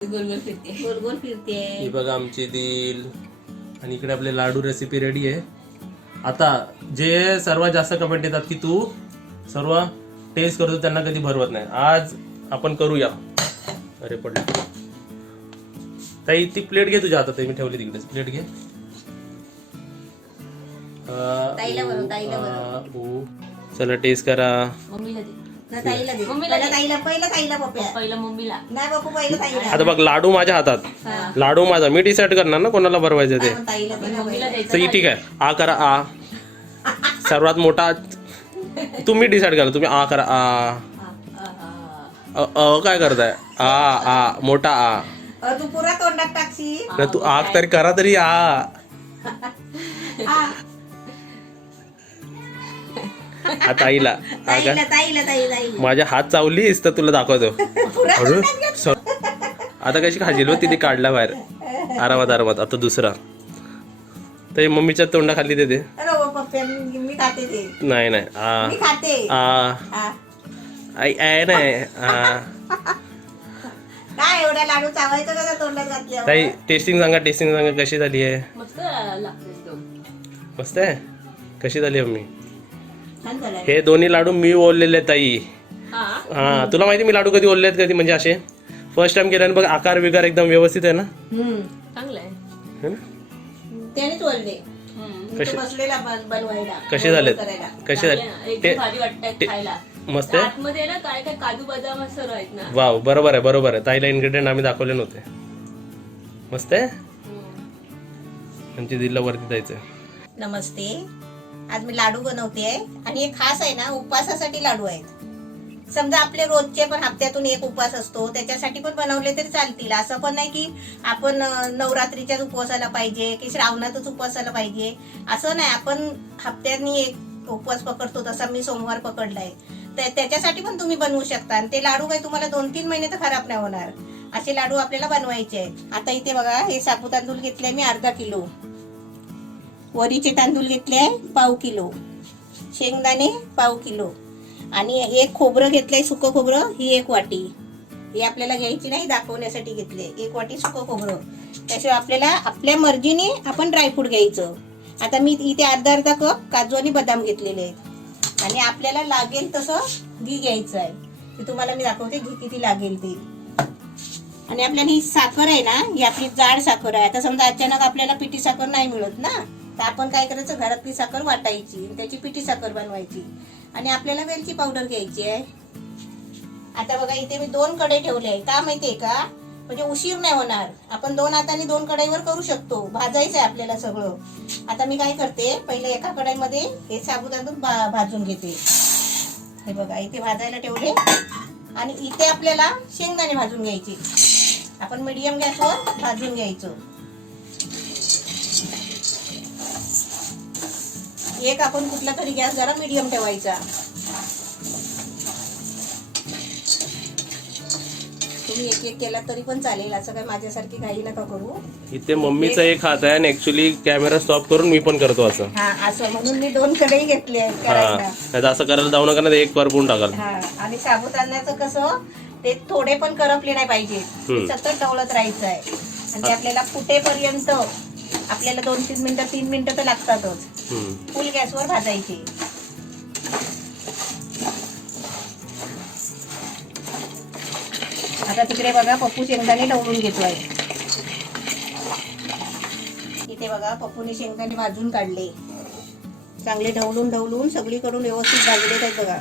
गोल गोल फिरते, गोल गोल फिरते. ही बघा आमची दिल. आणि इकडे आपले लाडू रेसिपी रेडी आहे. आता जे सर्वात जास्त कमेंट येतात की तू सर्व टेस्ट करतो त्यांना कधी भरवत नाही, आज आपण करूया. अरे पडले ताई, ती प्लेट घे तुझ्या हातात, मी ठेवली तिकडेच. प्लेट घे. ताईला बरोबर, ताईला बरोबर. चला टेस्ट करा. मम्मीला दे ना, ताईला दे. मम्मीला ताईला, पहिला ताईला पप्या, पहिला मम्मीला नाही बापू, पहिला ताईला. आता बघ, लाडू माझ्या हातात, लाडू माझा, मी डिसाईड करणार ना कोणाला भरवायचं ते. ताईला मम्मीला द्यायचं. तर ठीक आहे, आ करा आ. सर्वात मोठा तुम्ही डिसाईड करा, तुम्ही आ करा आ. काय करताय? आ आ मोठा आ. तू पुरा तोंडात टाकशी. तू आग तरी करा तरी आ. ताईला ताईला ताईला ताईला. माझ्या हात चावलीस तर तुला दाखवतो. आता कशी खाशील हो, तिने काढला बाहेर आरामात आरामात. आता दुसरा तर मम्मीच्या तोंडा खाली देते. मी खाते ते. नाही नाही आ मी खाते. आई नाही काय एवढ्या लाडू चावायचं का तोंडात घातल्या? ताई टेस्टिंग सांगा कशी झाली आहे. मस्त लागते एकदम. मस्त आहे. कशी झाली मम्मी? छान झालं. हे दोन्ही लाडू मी ओढलेले ताई. हा तुला माहिती मी लाडू कधी ओढलेत कधी, म्हणजे असे फर्स्ट टाइम केल्याने बघ, आकार विकार एकदम व्यवस्थित आहे ना. चांगलं आहे. त्यानेच ओढले. बसलेला बनवायला. कसे झालेत? कसे झाले? एकदम भारी वाटतात खायला. मस्त आहे. आतमध्ये ना काय काय काजू बदाम सर्व आहेत ना. वाव, बरोबर आहे. ताईला इन्ग्रेडियंट आम्ही दाखवले नव्हते. मस्त आहे. आमची दिल्ला वरती जायचं. नमस्ते. आज मी लाडू बनवते आहे आणि हे खास आहे ना, उपवासासाठी लाडू आहेत. समजा आपले रोजचे पण हप्त्यातून एक उपवास असतो, त्याच्यासाठी पण बनवले तरी चालतील. असं पण नाही की आपण नवरात्रीच्याच उपवासाला पाहिजे की श्रावणातच उपवासाला पाहिजे असं नाही. आपण हप्त्यानी एक उपवास पकडतो, तसा मी सोमवार पकडलाय. त्याच्यासाठी पण तुम्ही बनवू शकता. आणि ते लाडू काही तुम्हाला 2-3 महिने तर खराब नाही होणार, असे लाडू आपल्याला बनवायचे आहेत. आता इथे बघा, हे साबू तांदूळ घेतले मी अर्धा किलो, वरीचे तांदूळ घेतले पाव किलो, शेंगदाणे पाव किलो, आणि हे खोबरं घेतलंय सुकं खोबरं, ही 1 वाटी. ही आपल्याला घ्यायची नाही, दाखवण्यासाठी घेतले 1 वाटी सुकं खोबरं. त्याशिवाय आपल्याला आपल्या मर्जीने आपण ड्रायफ्रूट घ्यायचं. आता मी इथे अर्धा कप काजू आणि बदाम घेतलेले आहेत. आणि आपल्याला लागेल तसं घी घ्यायचं आहे, ते तुम्हाला मी दाखवते घी किती लागेल ते. आणि आपल्याला ही साखर आहे ना, ही आपली जाड साखर आहे. आता समजा अचानक आपल्याला पिठी साखर नाही मिळत ना, तर आपण काय करायचं, घरातली साखर वाटायची, त्याची पिठी साखर बनवायची. आणि आपल्याला वेलची पावडर घ्यायची आहे. आता बघा, इथे मी 2 कढई ठेवले आहे. का माहितीये का, म्हणजे उशीर नाही होणार. आपण 2 हाताने 2 कढईवर करू शकतो. भाजायचं आहे आपल्याला सगळं. आता मी काय करते, पहिले एका कढईमध्ये हे साबुदाणा भाजून घेते. हे बघा, इथे भाजायला ठेवले. आणि इथे आपल्याला शेंगदाणे भाजून घ्यायचे. आपण मीडियम गॅसवर भाजून घ्यायचं. एक आपण कुठला तरी गॅस जरा मीडियम ठेवायचा. तुम्ही एक केला तरी पण चालेल, असं काय माझ्यासारखी घाई नका करू. इथे मम्मीचा एक हात आहे आणि ऍक्च्युली कॅमेरा स्टॉप करून मी पण करतो असं. असं म्हणून मी 2 कढई घेतली आहेत करायला. असं करायला जाऊ नका ना, एक करपून टाकाल. आणि साबुदाण्याचं कसं, ते थोडे पण करपले नाही पाहिजे, सतत ढवळत राहायचं आहे. आणि ते आपल्याला फुटेपर्यंत आपल्याला 2-3 मिनिटं 3 मिनिटं तर लागतातच. फुल गॅसवर भाजायचे. आता तिकडे बघा, पप्पू शेंगदाणे ढवळून घेतोय. इथे बघा, पप्पूने शेंगदाणे भाजून काढले, चांगले ढवळून सगळीकडून व्यवस्थित भाजले आहेत बघा.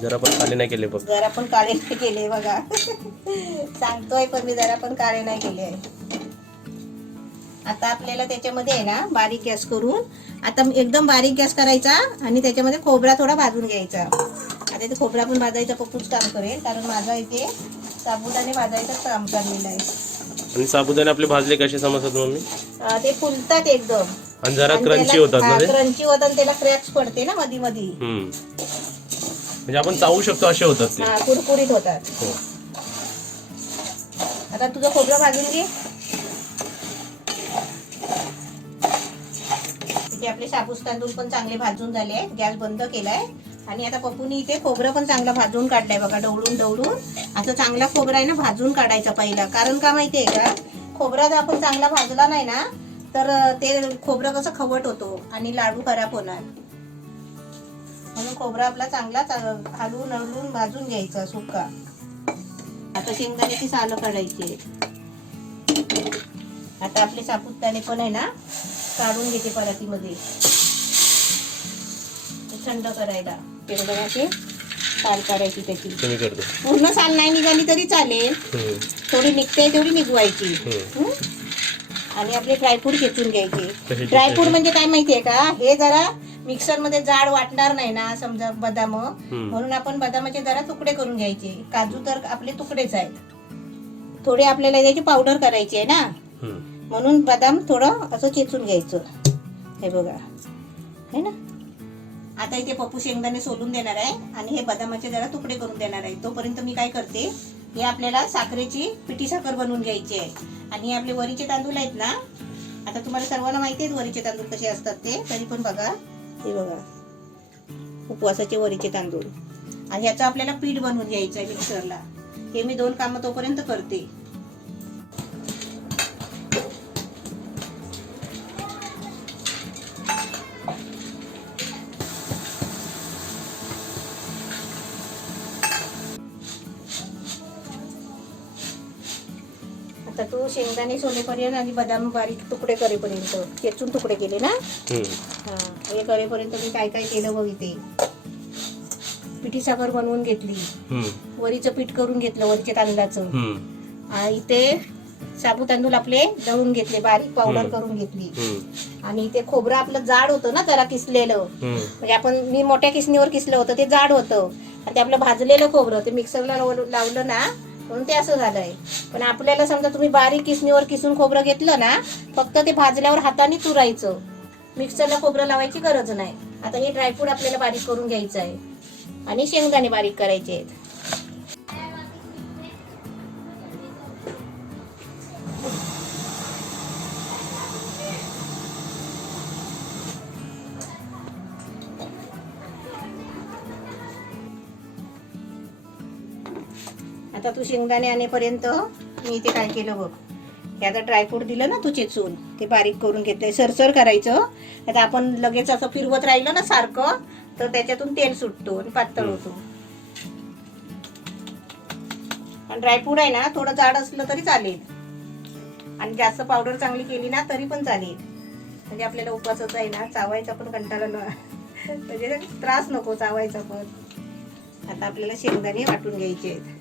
जरा पण काळे नाही केले बघ. जरा पण काळे नाही केले बघा. सांगतोय पण मी, जरा पण काळे नाही केले. आता आपल्याला त्याच्यामध्ये आहे ना, बारीक गॅस करून, आता एकदम बारीक गॅस करायचा आणि त्याच्यामध्ये खोबरा थोडा भाजून घ्यायचा. आता इथे खोबरा पण भाजायचा पप्पूच काम करेल, कारण माझा इथे साबुदाणे भाजायचं काम चाललेलं आहे. आणि साबुदाणे आपले भाजले कसे समजतात मम्मी? ते फुलतात एकदम आणि जरा क्रंची होतात ना. क्रंची होतात, त्याला क्रॅक्स पडते ना मधी मधी. म्हणजे आपण चावू शकतो असे होतात ते. कुरकुरीत होतात. आता तुझं खोबरं भाजून घे. इथे आपले साबूस तांदूळ पण चांगले भाजून झाले. गॅस बंद केलाय. आणि आता पप्पूनी इथे खोबरं पण चांगलं भाजून काढलंय बघा, ढवळून आता चांगला खोबरा आहे ना भाजून काढायचा पहिला, कारण का माहितीये का, खोबरा जर आपण चांगला भाजला नाही ना तर ते खोबरं कसं खवट होतो आणि लाडू खराब होणार. म्हणून खोबरा आपला चांगला हलवून हलवून भाजून घ्यायचा सुका. आता शेंगदाण्याची सालं काढायची. आता आपले साबुदाणे पण आहे ना काढून घेते परातीमध्ये थंड करायला. शेंगदाण्याची साल काढायची त्याची. पूर्ण साल नाही निघाली तरी चालेल, थोडी निघते तेवढी निघवायची. आणि आपले ड्रायफ्रूट खेचून घ्यायचे. ड्रायफ्रूट म्हणजे काय माहितीये का, हे जरा मिक्सर मध्ये जाड वाटणार नाही ना, समजा बदाम, म्हणून आपण बदामाचे जरा तुकडे करून घ्यायचे. काजू तर आपले तुकडेच आहेत, थोडे आपल्याला त्याची पावडर करायची आहे ना, म्हणून बदाम थोडं असं चेचून घ्यायचं. हे बघा है ना. आता इथे पप्पू शेंगदाणे सोलून देणार आहे आणि हे बदामाचे जरा तुकडे करून देणार आहे. तोपर्यंत मी काय करते, हे आपल्याला साखरेची पिठी साखर बनवून घ्यायची आहे. आणि हे आपले वरीचे तांदूळ आहेत ना, आता तुम्हाला सर्वांना माहिती आहेत वरीचे तांदूळ कसे असतात ते, तरी पण बघा, हे बघा उपवासाचे वरीचे तांदूळ. आणि याचं आपल्याला पीठ बनवून घ्यायचं आहे मिक्सरला. हे मी 2 कामं तोपर्यंत करते. आता तू शेंगदाणे सोलेपर्यंत आणि बदाम बारीक तुकडे करेपर्यंत, चेचून तुकडे केले ना, हा हे करेपर्यंत मी काय काय केलं बघ. इथे पिठी साखर बनवून घेतली, वरीचं पीठ करून घेतलं वरीच्या तांदळाचं, इथे साबू तांदूळ आपले दळून घेतले, बारीक पावडर करून घेतली. आणि इथे खोबरं आपलं जाड होतं ना जरा किसलेलं, म्हणजे आपण मी मोठ्या किसणीवर किसलं होतं ते जाड होतं, आणि ते आपलं भाजलेलं खोबरं ते मिक्सरला लावलं ना म्हणून ते असं झालंय. पण आपल्याला समजा तुम्ही बारीक किसणीवर किसून खोबरं घेतलं ना, फक्त ते भाजल्यावर हाताने चुरायचं, मिक्सरला खोबरं लावायची गरज नाही. आता हे ड्रायफ्रूट आपल्याला बारीक करून घ्यायचं आहे आणि शेंगदाणे बारीक करायचे आहेत. आता तू शेंगदाणे आणेपर्यंत मी इथे काय केलं बघ, हे आता ड्रायफ्रूट दिलं ना तू चेचून, ते बारीक करून घेतलंय. सरसर करायचं. आता आपण लगेच असं फिरवत राहिलं ना सारखं तर त्याच्यातून तेल सुटतो आणि पातळ होतो. आणि ड्रायफ्रूट आहे ना थोडं जाड असलं तरी चालेल, आणि जास्त पावडर चांगली केली ना तरी पण चालेल. म्हणजे आपल्याला उपवासाचा आहे ना चावायचा पण कंटाळा म्हणजे त्रास नको चावायचा पण. आता आपल्याला शेंगदाणे वाटून घ्यायचे आहेत.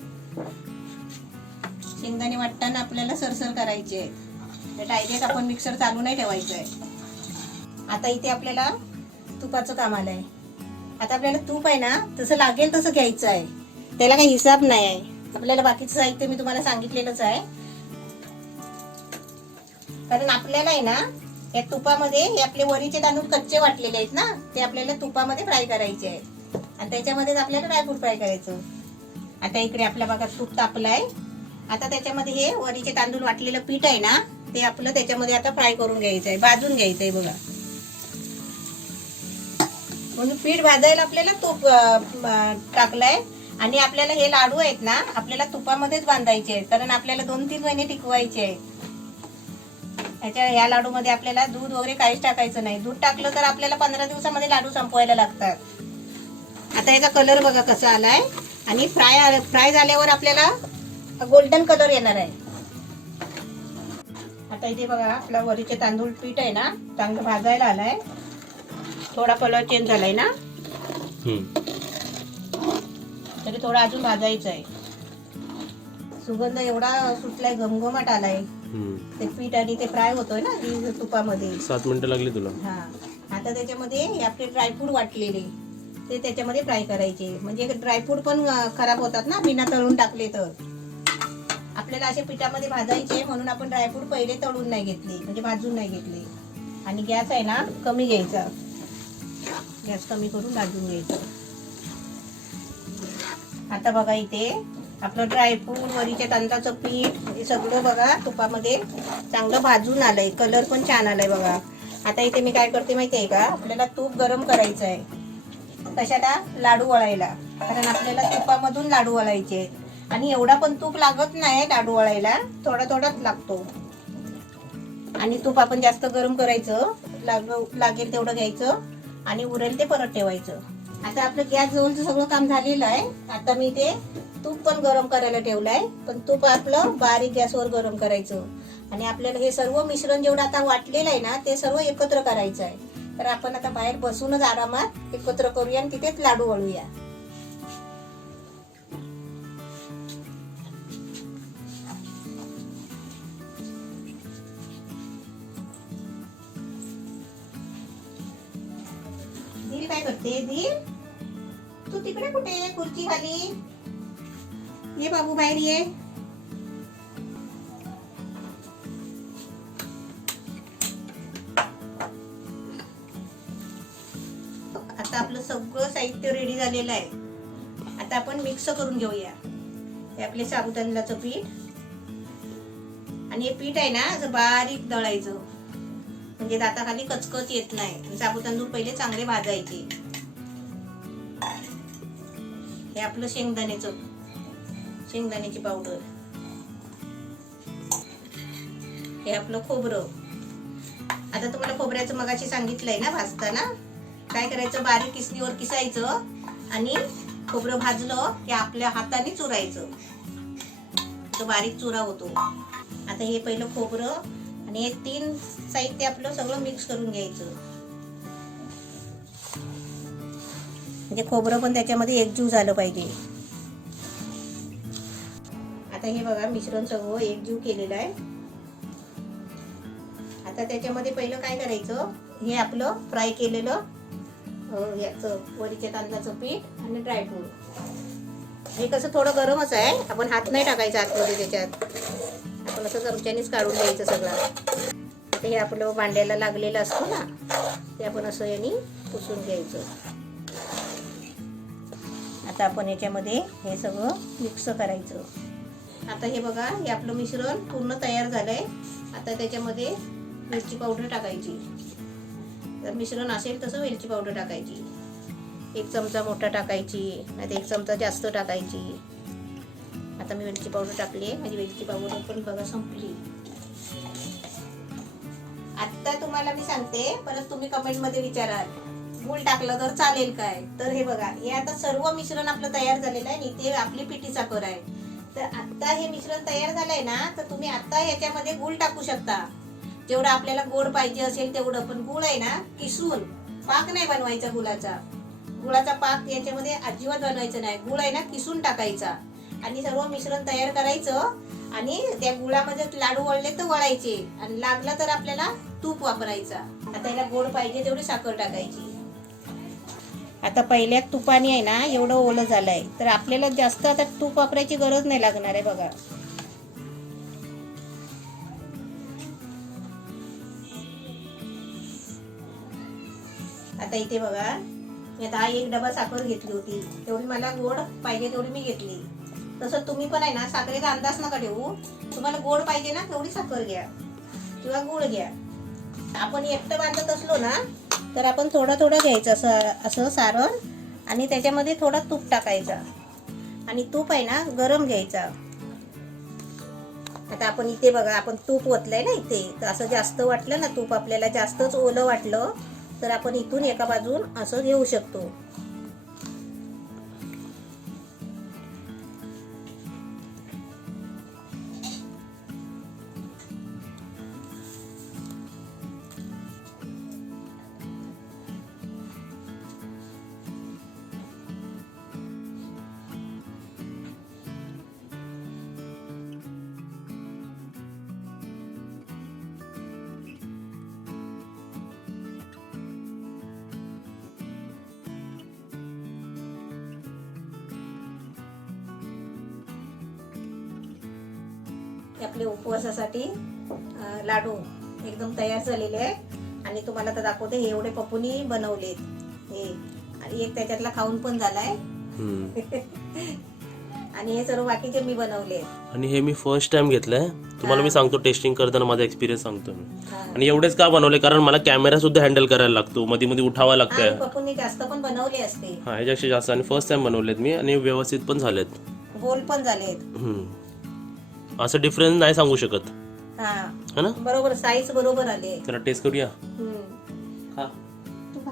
शेंगदाणे वाटताना आपल्याला सरसर करायचे आहेत, डायरेक्ट आपण मिक्सर चालू नाही ठेवायचं आहे. आता इथे आपल्याला तुपाचं काम आलंय. आता आपल्याला तूप आहे ना तसं लागेल तसं घ्यायचं आहे, त्याला काही हिसाब नाही आहे. आपल्याला बाकीचं साहित्य मी तुम्हाला सांगितलेलंच आहे, कारण आपल्याला आहे ना या तुपामध्ये हे आपले वरीचे तांदूळ कच्चे वाटलेले आहेत ना, ते आपल्याला तुपामध्ये फ्राय करायचे आहेत आणि त्याच्यामध्येच आपल्याला ड्रायफ्रूट फ्राय करायचं. आता इकडे आपल्या भागात तूप तापलाय. आता त्याच्यामध्ये हे वरीचे तांदूळ वाटलेलं पीठ आहे ना ते आपलं त्याच्यामध्ये आता फ्राय करून घ्यायचं आहे, भाजून घ्यायचं आहे बघा. म्हणून पीठ भाजायला आपल्याला तूप टाकलंय. आणि आपल्याला हे लाडू आहेत ना आपल्याला तुपामध्येच बांधायचे आहेत, कारण आपल्याला 2-3 महिने टिकवायचे आहेत. ह्या लाडू मध्ये आपल्याला दूध वगैरे काहीच टाकायचं नाही. दूध टाकलं तर आपल्याला 15 दिवसामध्ये लाडू संपवायला लागतात. आता याचा कलर बघा कसा आलाय, आणि फ्राय झाल्यावर आपल्याला गोल्डन कलर येणार आहे. आता इथे बघा आपला वरीचे तांदूळ पीठ आहे ना चांगलं भाजायला आलाय, थोडा कलर चेंज झालाय ना, तरी थोडा अजून भाजायचं आहे. सुगंध एवढा सुटलाय, घमघमाट आलाय. ते पीठ आणि ते फ्राय होतोय ना तुपामध्ये. 7 मिनिटं लागली तुला. हा आता त्याच्यामध्ये हे आपले ड्रायफ्रूट वाटलेले ते त्याच्यामध्ये फ्राय करायचे. म्हणजे ड्रायफ्रूट पण खराब होतात ना बिना तळून टाकले तर. आपल्याला असे पिठामध्ये भाजायचे म्हणून आपण ड्रायफ्रूट पहिले तळून नाही घेतले, म्हणजे भाजून नाही घेतले. आणि गॅस आहे ना कमी घ्यायचा, गॅस कमी करून भाजून घ्यायचं. आता बघा इथे आपलं ड्रायफ्रूट, वरीच्या तांदळाचं पीठ हे सगळं बघा तुपामध्ये चांगलं भाजून आलंय, कलर पण छान आलाय बघा. आता इथे मी काय करते माहिती आहे का, आपल्याला तूप गरम करायचं आहे. कशाला? लाडू वळायला, कारण आपल्याला तुपामधून लाडू वळायचे. आणि एवढा पण तूप लागत नाही लाडू वळायला, थोडा थोडाच लागतो. आणि तूप आपण जास्त गरम करायचं, लागेल तेवढं घ्यायचं आणि उरेल ते परत ठेवायचं. आता आपलं गॅस जवळचं सगळं काम झालेलं आहे. आता मी ते तूप पण गरम करायला ठेवलंय, पण तूप आपलं बारीक गॅसवर गरम करायचं. आणि आपल्याला हे सर्व मिश्रण जेवढं आता वाटलेलं आहे ना, ते सर्व एकत्र करायचं आहे. तर आपण आता बाहेर बसूनच आरामात एकत्र करूया आणि तिथेच लाडू वळूया. दिल काय करते? दिल, तू तिकडे कुठे? खुर्ची खाली ये बाबू, बाहेर ये. आता आपलं सगळं साहित्य रेडी झालेलं आहे. आता आपण मिक्स करून घेऊया. हे आपले साबुदाण्याचं पीठ, आणि हे पीठ आहे ना असं बारीक दळायचं, म्हणजे दाताखाली कचकच येत नाही. साबुदाणे पहिले चांगले भाजायचे. हे आपलं शेंगदाण्याची पावडर, हे आपलं खोबरं. आता तुम्हाला खोबऱ्याचं मगाशी सांगितलंय ना, भाजताना काय करायचं, बारीक किसणीवर किसायचं आणि खोबरं भाजलं की आपल्या हाताने चुरायचं, तो बारीक चुरा होतो. आता हे पहिलं खोबरं आणि हे 3 साहित्य आपलं सगळं मिक्स करून घ्यायचं, म्हणजे खोबरं पण त्याच्यामध्ये एकजीव झालं पाहिजे. आता हे बघा मिश्रण सगळं एकजीव केलेलं आहे. आता त्याच्यामध्ये पहिलं काय करायचं, हे आपलं फ्राय केलेलं याचं वरीच्या तांदळाचं पीठ आणि ड्रायफ्रूट. हे कसं थोडं गरमच आहे, आपण हात नाही टाकायचा आतमध्ये, त्याच्यात आपण असं चमच्यानेच काढून घ्यायचं सगळं. आता हे आपलं भांड्याला लागलेलं असतं ना, ते आपण असं याने पुसून घ्यायचं. आता आपण याच्यामध्ये हे सगळं मिक्स करायचं. आता हे बघा, हे आपलं मिश्रण पूर्ण तयार झालंय. आता त्याच्यामध्ये वेलची पावडर टाकायची. तर मिश्रण असेल तसं वेलची पावडर टाकायची. 1 चमचा मोठा टाकायची, नाही तर 1 चमचा जास्त टाकायची. आता मी वेलची पावडर टाकली, माझी वेलची पावडर पण बघा संपली. आता तुम्हाला मी सांगते, परत तुम्ही कमेंटमध्ये विचाराल गूळ टाकलं तर चालेल काय. तर हे बघा, हे आता सर्व मिश्रण आपलं तयार झालेलं आहे. इथे आपली पिठी साखर आहे. तर आता हे मिश्रण तयार झालंय ना, तर तुम्ही आता ह्याच्यामध्ये गूळ टाकू शकता, जेवढं आपल्याला गोड पाहिजे असेल तेवढं. पण गूळ आहे ना किसून, पाक नाही बनवायचा गुळाचा. गुळाचा पाक याच्यामध्ये अजिबात बनवायचा नाही. गूळ आहे ना किसून टाकायचा आणि सर्व मिश्रण तयार करायचं आणि त्या गुळामध्ये लाडू वळले तर वळायचे, आणि लागलं तर आपल्याला तूप वापरायचा. आता याला गोड पाहिजे तेवढी साखर टाकायची. आता पहिल्या तुपाने आहे ना एवढं ओलं झालंय, तर आपल्याला जास्त आता तूप वापरायची गरज नाही लागणार आहे बघा. आता इथे बघा, मी आता 1 डबा साखर घेतली होती, तेवढी मला गोड पाहिजे तेवढी मी घेतली. तसं तुम्ही पण आहे ना, साखरेचा अंदाज नका ठेवू. तुम्हाला गोड पाहिजे ना तेवढी साखर घ्या किंवा गूळ घ्या. आपण एकटं बांधत असलो ना, तर आपण थोडं थोडं घ्यायचं असं सारण, आणि त्याच्यामध्ये थोडा तूप टाकायचा, आणि तूप आहे ना गरम घ्यायचा. आता आपण इथे बघा, आपण तूप ओतलंय ना इथे, तर असं जास्त वाटलं ना तूप, आपल्याला जास्तच ओलं वाटलं तर आपण इथून एका बाजून असं घेऊ शकतो. आपले उपवासासाठी लाडू एकदम तयार झालेले आहे. आणि तुम्हाला तर दाखवते, हे एवढे पप्पूनी बनवलेत हे, आणि एक त्याच्यातला खाऊन पण झालाय. आणि हे सर्व बाकीचे मी बनवले. आणि हे मी फर्स्ट टाइम घेतलंय. तुम्हाला मी सांगतो, टेस्टिंग करताना माझा एक्सपिरियन्स सांगतो मी. आणि एवढेच का बनवले, कारण मला कॅमेरा सुद्धा हँडल करायला लागतो, मध्ये मध्ये उठावा लागतंय. पप्पूंनी जास्त पण बनवले असते. ह्याच्याशी जास्त, आणि फर्स्ट टाइम बनवलेत मी, आणि व्यवस्थित पण झालेत. गोल पण झालेत. असं डिफरन्स नाही सांगू शकत हा है ना. बरोबर साईज बरोबर आली. जरा टेस्ट करूया. खा तू खा.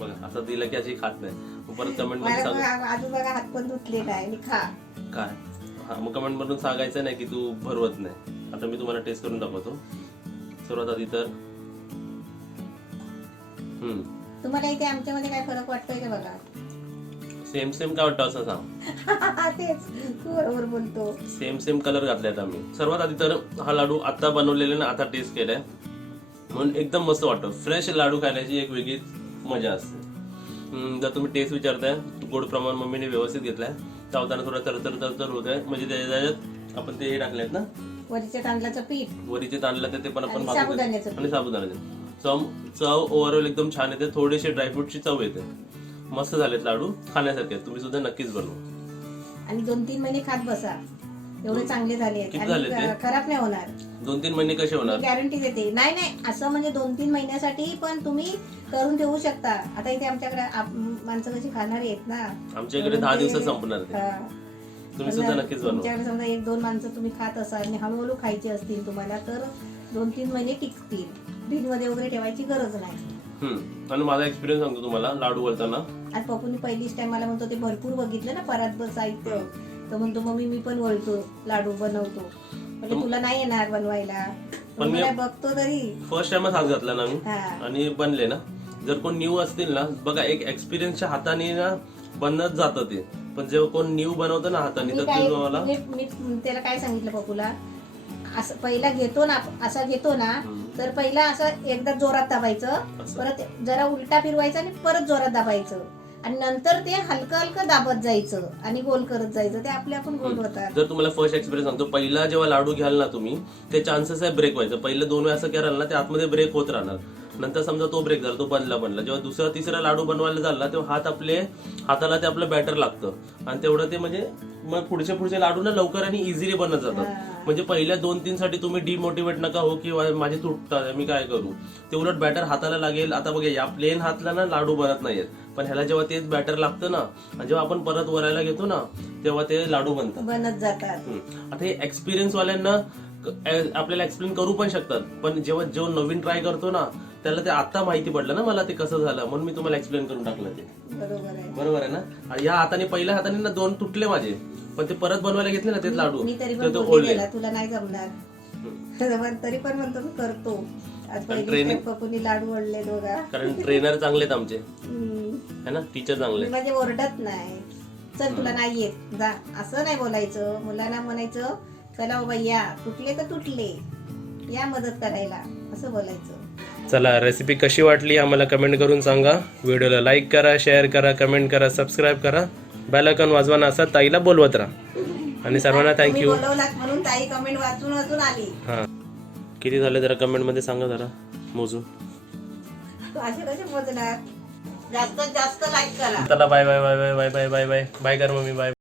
बघा आता दिलं की अशी खात नाही. मग परत कमेंट मध्ये मला सांग आजूबाजूला हात पण धुतलेला आहे. मी खा. काय. हा मग कमेंट मधून सांगायचं नाही की तू भरवत नाही. आता मी तुम्हाला टेस्ट करून दाखवतो. सर्वात आधी तर तुम्हाला इथे आमच्यामध्ये काय फरक वाटतोय का बघा. सेम सेम काय वाटतं असं सांग. तेच तू बरोबर बोलतो. सेम कलर घातलेत आम्ही. सर्वात आधी तर हा लाडू आता बनवलेला ना आता टेस्ट केलाय म्हणून एकदम मस्त वाटतं. फ्रेश लाडू खाण्याची एक वेगळीच मजा असते. जर तुम्ही टेस्ट विचारताय गोड प्रमाण मम्मीने व्यवस्थित घेतलाय. चावताना थोडं तर होत आहे म्हणजे त्याच्यात आपण ते टाकलेत ना वरीच्या तांदळाचं पीठ. वरीचे तांदळात ते पण आपण आणि साबुदाण्याचं आणि साबुदाण्याचे चव ओव्हरऑल एकदम छान येते. थोडेसे ड्रायफ्रूटची चव येते. मस्त झालेत लाडू. खाण्यासारखे तुम्ही सुद्धा नक्कीच बनवा आणि 2-3 महिने खात बसा. एवढे चांगले झाले किती झाले ते? खराब नाही होणार. 2-3 महिने कसे होणार. गॅरंटी देते. नाही असं म्हणजे 2-3 महिन्यासाठी पण तुम्ही करून ठेवू शकता. आता इथे आमच्याकडे माणसं कशी खाणारी आहेत ना. आमच्या इकडे 10 दिवसात संपणार ते. तुम्ही सुद्धा नक्कीच बनवा. तुमच्याकडे समजा 1-2 माणसं तुम्ही खात असाल आणि हळूहळू खायची असतील तुम्हाला तर 2-3 महिने टिकतील. फ्रीज मध्ये वगैरे ठेवायची गरज नाही. आणि माझा एक्सपिरियन्स सांगतो तुम्हाला लाडू वळताना. आज पप्पूनी पहिलीच टाइम मला म्हणतो ते भरपूर बघितलं ना परात साहित्य तर म्हणतो मम्मी मी पण वळतो लाडू बनवतो. म्हणजे तुला नाही येणार बनवायला पण मी बघतो तरी. फर्स्ट टाइमच हात घातला ना मी आणि बनले ना. जर कोण न्यू असतील ना बघा एक एक्सपिरियन्सच्या हाताने ना बनत जातं ते. पण जेव्हा कोण न्यू बनवतं ना हाताने तर तुम्हाला मी त्याला काय सांगितलं पप्पूला असं पहिला घेतो ना असा घेतो ना तर पहिला असं एकदा जोरात दाबायचं. परत जरा उलटा फिरवायचा आणि परत जोरात दाबायचं आणि नंतर ते हलकं हलकं दाबत जायचं आणि गोल करत जायचं. ते आपले आपण गोल होतात. जर तुम्हाला फर्स्ट एक्सपिरियन्स सांगतो पहिला जेव्हा लाडू घ्याल ना तुम्ही ते चान्सेस आहे ब्रेक व्हायचं. पहिलं 2 वेळा असं कराल ना ते आतमध्ये ब्रेक होत राहणार. नंतर समजा तो ब्रेक झाला तो बनला जेव्हा दुसरा तिसरा लाडू बनवायला झाला तेव्हा हाताला ते आपलं बॅटर लागतं आणि तेवढं ते म्हणजे मग पुढचे लाडू ना लवकर आणि इझिली बनत जातात. म्हणजे पहिल्या 2-3 साठी तुम्ही डिमोटिवेट नका हो की माझे तुटतात मी काय करू. ते उलट बॅटर हाताला लागेल. आता बघा या प्लेन हातला ना लाडू बनत नाहीयेत पण ह्याला जेव्हा तेच बॅटर लागतं ना आणि जेव्हा आपण परत वरायला घेतो ना तेव्हा ते लाडू बनत जातात. आता हे एक्सपिरियन्स वाल्यांना आपल्याला एक्सप्लेन करू पण शकतात पण जेव्हा नवीन ट्राय करतो ना त्याला ते आता माहिती पडलं ना मला ते कसं झालं म्हणून मी तुम्हाला एक्सप्लेन करून टाकलं ते. बरोबर आहे ना. या हाताने पहिल्या हाताने ना 2 तुटले माझे पण ते परत बनवायला घेतले ना ते लाडू तुला नाही जमणार तरी पण म्हणतो मी करतो. पप्पूनी लाडू वळले दोघा कारण ट्रेनर चांगले आहेत आमचे है ना. टीचर चांगले म्हणजे ओरडत नाही. चल तुला नाही येत जा असं नाही बोलायचं. मुलांना म्हणायचं चला बाबा या तुटले तर तुटले या मदत करायला असं बोलायचं. चला रेसिपी कशी वाटली आम्हाला कमेंट करून सांगा. व्हिडिओला लाईक करा शेअर करा कमेंट करा सबस्क्राईब करा. बेल आयकॉन वाजवा ना असं ताईला बोलवत राहा आणि सर्वांना थँक्यू. म्हणून ताई कमेंट वाचून आली. हा किती झाले जरा कमेंट मध्ये सांगा जरा मोजून. असे कसे मोजणार. जास्त लाईक करा. चला bye bye bye bye bye bye bye bye bye कर मम्मी बाय.